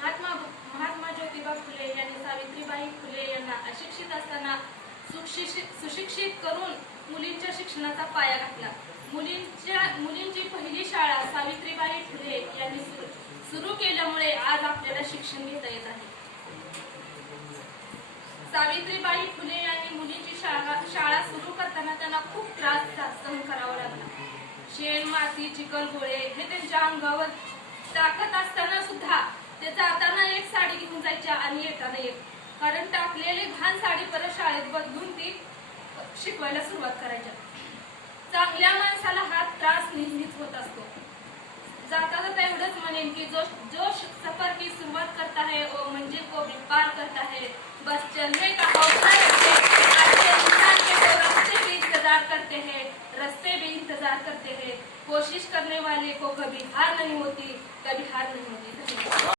महात्मा महात्मा ज्योतिबा फुले यांनी सावित्रीबाई फुले यांना अशिक्षित असताना सुशिक्षित करून मुलींच्या शिक्षणाचा पाया घातला. मुलींच्या मुलींची पहिली शाळा सावित्रीबाई फुले यांनी सुरू सुरू केल्यामुळे आज आपल्याला शिक्षण घेता येत आहे. सावित्रीबाई फुले यांनी मुलींची शाळा शाळा सुरू करताना त्यांना खूप त्रास सहन करावा लागला. शेण माती चिखल गोळे हे त्यांच्या अंगावर टाकत असताना सुद्धा ते जाताना एक साडी घेऊन जायच्या आणि येताना एक. कारण टाकलेली घाण साडी परत शाळेत बदलून ती शिकवायला सुरुवात करायच्या. चांगल्या माणसाला हा त्रास नेहमीच होत असतो. जाता जाता एवढंच म्हणेन की जो जो सफर की सुरुवात करता है वो मंजिल म्हणजे को भी पार करता है बस चलने का हौसला इंतजार करते हैं रस्ते भी इंतजार करते हैं. कोशिश करने वाले को कभी हार नहीं होती कभी हार नहीं होती. धन्यवाद.